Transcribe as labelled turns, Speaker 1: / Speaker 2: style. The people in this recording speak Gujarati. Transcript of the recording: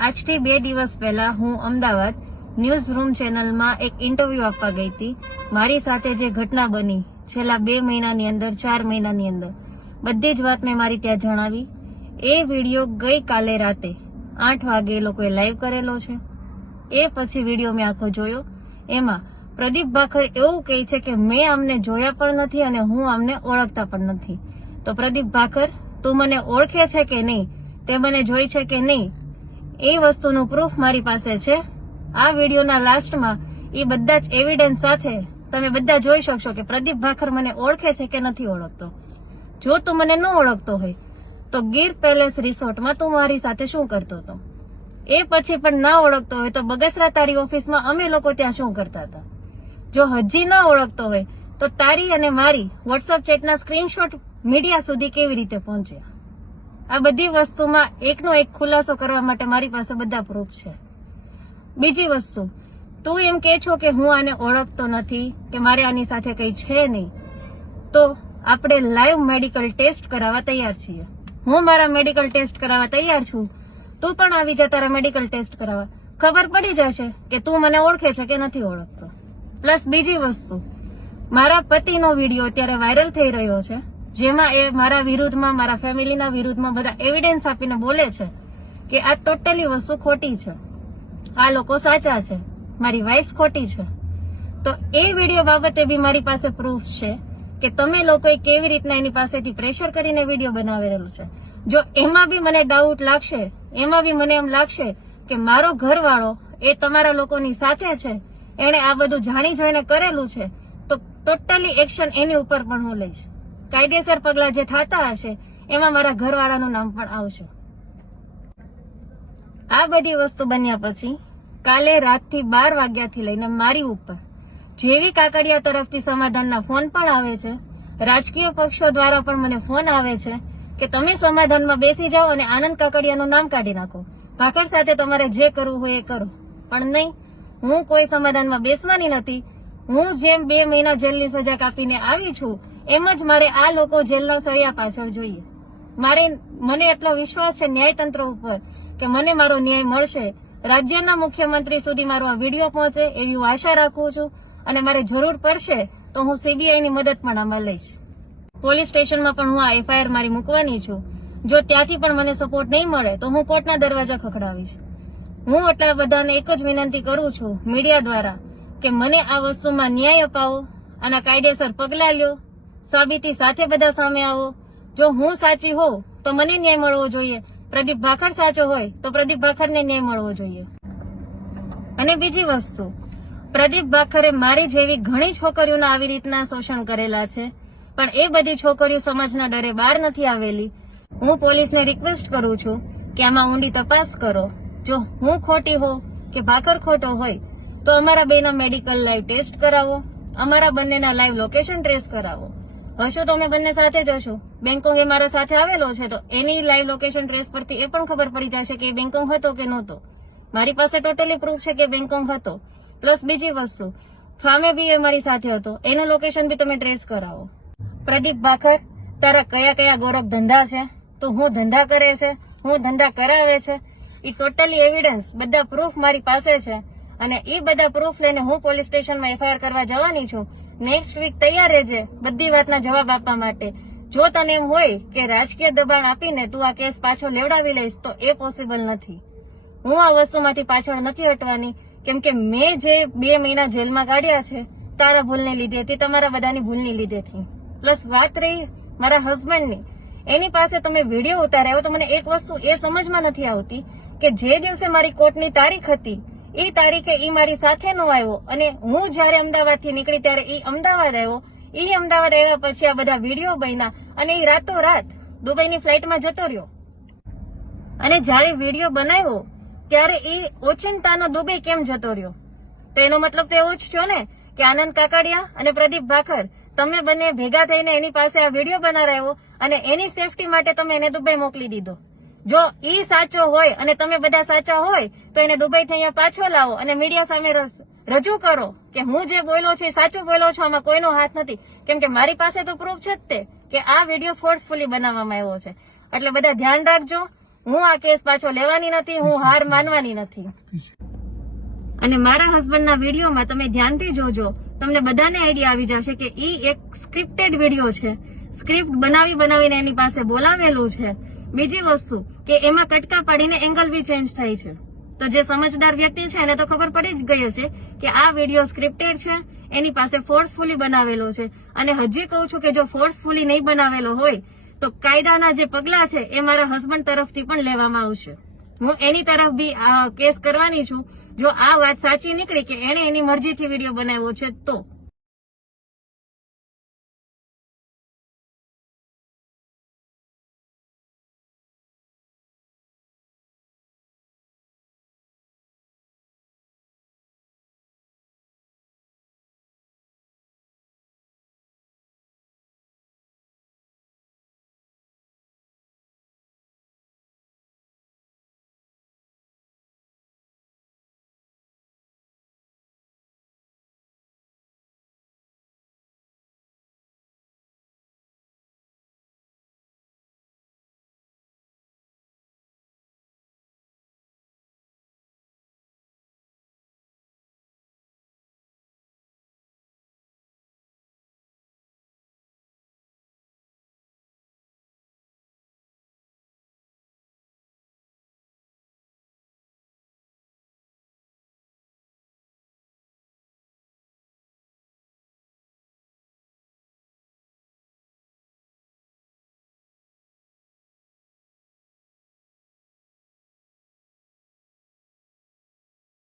Speaker 1: આજથી બે દિવસ પહેલા હું અમદાવાદ ન્યૂઝ રૂમ ચેનલમાં એક ઇન્ટરવ્યુ આપવા ગઈ હતી. મારી સાથે જે ઘટના બની, છેલ્લા બે મહિનાની અંદર, ચાર મહિનાની અંદર, બધી જ વાત મેં મારી ત્યાં જણાવી. એ વીડિયો ગઈકાલે રાતે આઠ વાગે લોકોએ લાઈવ કરેલો છે. એ પછી વીડિયો મેં આખો જોયો. એમાં પ્રદીપ ભાખર એવું કહે છે કે મેં અમને જોયા પણ નથી અને હું અમને ઓળખતા પણ નથી. તો પ્રદીપ ભાખર, તું મને ઓળખે છે કે નહીં? તે મને જોઈ છે કે નહીં? એ વસ્તુનું પ્રૂફ મારી પાસે છે. આ વિડીયોના લાસ્ટમાં એ બધા જ એવિડન્સ સાથે તમે બધા જોઈ શકશો કે પ્રદીપ ભાખર મને ઓળખે છે કે નથી ઓળખતો. જો તું મને ન ઓળખતો હોય, તો ગીર પેલેસ રિસોર્ટમાં તું મારી સાથે શું કરતો હતો? એ પછી પણ ના ઓળખતો હોય તો બગસરા તારી ઓફિસમાં અમે લોકો ત્યાં શું કરતા હતા? જો હજી ના ઓળખતો હોય, તો તારી અને મારી વોટ્સઅપ ચેટના સ્ક્રીનશોટ મીડિયા સુધી કેવી રીતે પહોંચ્યા આ બધી વસ્તુમાં એકનો એક ખુલાસો કરવા માટે મારી પાસે બધા પ્રૂફ છે. બીજી વસ્તુ, તું એમ કે છો કે હું આને ઓળખતો નથી, કે મારે આની સાથે કઈ છે નહીં, તો આપણે લાઈવ મેડિકલ ટેસ્ટ કરાવવા તૈયાર છીએ. હું મારા મેડિકલ ટેસ્ટ કરાવવા તૈયાર છું, તું પણ આવી જા તારા મેડિકલ ટેસ્ટ કરાવવા. ખબર પડી જશે કે તું મને ઓળખે છે કે નથી ઓળખતો. પ્લસ બીજી વસ્તુ, મારા પતિનો વીડિયો અત્યારે વાયરલ થઈ રહ્યો છે. જેમાં એ મારા વિરુદ્ધમાં, મારા ફેમિલીના વિરુદ્ધમાં બધા એવિડન્સ આપીને બોલે છે કે આ ટોટલી વસ્તુ ખોટી છે. આ લોકો સાચા છે. મારી વાઈફ ખોટી છે. તો એ વીડિયો બાબતે બી મારી પાસે પ્રૂફ છે કે તમે લોકોએ કેવી રીતના એની પાસેથી પ્રેશર કરીને વીડિયો બનાવેલો છે. જો એમાં બી મને ડાઉટ લાગશે, એમાં બી મને એમ લાગશે કે મારો ઘરવાળો એ તમારા લોકોની સાથે છે, એણે આ બધું જાણી જોઈને કરેલું છે, તો ટોટલી એક્શન એની ઉપર પણ હું લઈશ. કાયદેસર પગલા જે થતા હશે, એમાં મારા ઘરવાળાનું નામ પણ આવશે. આ બધી વસ્તુ બન્યા પછી, કાલે રાતથી બાર વાગ્યાથી લઈને મારી ઉપર, જેવી કાકડિયા તરફથી સમાધાનના ફોન પણ આવે છે, રાજકીય પક્ષો દ્વારા પણ મને ફોન આવે છે, કે તમે સમાધાનમાં બેસી જાઓ અને આનંદ કાકડિયાનું નામ કાઢી નાખો. ભાખર સાથે તમારે જે કરવું હોય એ કરો. પણ નહીં, હું કોઈ સમાધાનમાં બેસવાની નથી. હું જેમ બે મહિના જેલની સજા કાપીને આવી છું એમ જ મારે આ લોકો જેલના સળિયા પાછળ જોઈએ. મારે, મને એટલો વિશ્વાસ છે ન્યાયતંત્ર ઉપર કે મને મારો ન્યાય મળશે. રાજ્યના મુખ્યમંત્રી સુધી મારો આ વીડિયો પહોંચે એવી હું આશા રાખું છું અને મારે જરૂર પડશે તો હું સીબીઆઈની મદદ પણ આમાં લઈશ. પોલીસ સ્ટેશનમાં પણ હું આ એફઆઈઆર મારી મૂકવાની છું. જો ત્યાંથી પણ મને સપોર્ટ નહીં મળે તો હું કોર્ટના દરવાજા ખખડાવીશ. હું એટલા બધાને એક જ વિનંતી કરું છું મીડિયા દ્વારા કે મને આ વસ્તુમાં ન્યાય અપાવો આના કાયદેસર પગલાં લ્યો. સાબિતી સાથે બધા સામે આવો. જો હું સાચી હોઉં, તો મને ન્યાય મળવો જોઈએ. પ્રદીપ ભાખર સાચો હોય, તો પ્રદીપ ભાખરને ન્યાય મળવો જોઈએ. અને બીજી વસ્તુ, પ્રદીપ ભાખરે મારી જેવી ઘણી છોકરીઓના આવી રીતના શોષણ કરેલા છે, પણ એ બધી છોકરીઓ સમાજના ડરે બહાર નથી આવેલી. હું પોલીસને રિક્વેસ્ટ કરું છું કે આમાં ઊંડી તપાસ કરો. જો હું ખોટી હોઉં કે ભાખર ખોટો હોય, તો અમારા બેના મેડિકલ લાઈવ ટેસ્ટ કરાવો. અમારા બંનેના લાઈવ લોકેશન ટ્રેસ કરાવો. હશો, તો અમે બંને સાથે જશું બેંકોંગ એ મારા સાથે આવેલો છે, તો એની લાઈવ લોકેશન ટ્રેસ પરથી એ પણ ખબર પડી જશે કે એ બેંકોંગ હતો કે નહોતો. મારી પાસે ટોટલી પ્રૂફ છે કે બેંકોંગ હતો. પ્લસ બીજી વસ્તુ, ફામે બી એ મારી સાથે હતો. એનું લોકેશન બી તમે ટ્રેસ કરાવો. પ્રદીપ ભાખર, તારા કયા કયા ગૌરવ ધંધા છે? તો હું ધંધા કરે છે, હું ધંધા કરાવે છે. એ ટોટલી એવિડન્સ બધા પ્રૂફ મારી પાસે છે. અને એ બધા પ્રૂફ લઈને હું પોલીસ સ્ટેશનમાં એફઆઈઆર કરવા જવાની છું. નેક્સ્ટ વીક તૈયાર રહેજે બધી વાતના જવાબ આપવા માટે. જો તને એમ હોય કે રાજકીય દબાણ આપીને તું આ કેસ પાછો લેવડાવી લઈશ, તો એ પોસિબલ નથી. હું આ વસ્તુમાંથી પાછળ નથી હટવાની. કેમ કે મેં જે બે મહિના જેલમાં કાઢ્યા છે, તારા ભૂલને લીધે હતી તમારા બધાની ભૂલની લીધેથી પ્લસ વાત રહી મારા હસબન્ડની એની પાસે તમે વીડિયો ઉતાર્યો તો મને એક વસ્તુ એ સમજમાં નથી આવતી કે જે દિવસે મારી કોર્ટની તારીખ હતી એ તારીખે એ મારી સાથે નો આવ્યો. અને હું જયારે અમદાવાદથી નીકળી ત્યારે એ અમદાવાદ આવ્યો. ઈ અમદાવાદ આવ્યા પછી આ બધા વીડિયો બન્યા અને ઈ રાતો રાત દુબઈની ફ્લાઇટમાં જતો રહ્યો. અને જ્યારે વીડિયો બનાવ્યો ત્યારે એ ઓચિંતાનો દુબઈ કેમ જતો રહ્યો? તો એનો મતલબ તો એવો જ થયો ને કે આનંદ કાકડિયા અને પ્રદીપ ભાખર, તમે બંને ભેગા થઈને એની પાસે આ વીડિયો બનાવ્યો અને એની સેફટી માટે તમે એને દુબઈ મોકલી દીધો. જો ઈ સાચો હોય અને તમે બધા સાચા હોય, તો એને દુબઈ થી અહીંયા પાછો લાવો અને મીડિયા સામે રજૂ કરો કે હું જે બોલ્યો છું એ સાચું બોલ્યો છું, આમાં કોઈનો હાથ નથી. કેમ કે મારી પાસે તો પ્રૂફ છે જ તે કે આ વીડિયો ફોર્સફુલી બનાવવામાં આવ્યો છે. એટલે બધા ધ્યાન રાખજો, હું આ કેસ પાછો લેવાની નથી, હું હાર માનવાની નથી. અને મારા હસબન્ડના વિડીયોમાં તમે ધ્યાનથી જોજો, તમને બધાને આઈડિયા આવી જશે કે ઈ એક સ્ક્રિપ્ટેડ વીડિયો છે. સ્ક્રિપ્ટ બનાવી બનાવીને એની પાસે બોલાવેલું છે. બીજી વસ્તુ કે એમાં કટકા પાડીને એંગલ બી ચેન્જ થાય છે. તો જે સમજદાર વ્યક્તિ છે એને તો ખબર પડી જ ગઈ હશે કે આ વીડિયો સ્ક્રિપ્ટેડ છે, એની પાસે ફોર્સફુલી બનાવેલો છે. અને હજી કહું છું કે જો ફોર્સફુલી નહીં બનાવેલો હોય, તો કાયદાના જે પગલા છે એ મારા હસબન્ડ તરફથી પણ લેવામાં આવશે. હું એની તરફ બી કેસ કરવાની છું. જો આ વાત સાચી નીકળી કે એણે એની મરજીથી વીડિયો બનાવ્યો છે, તો.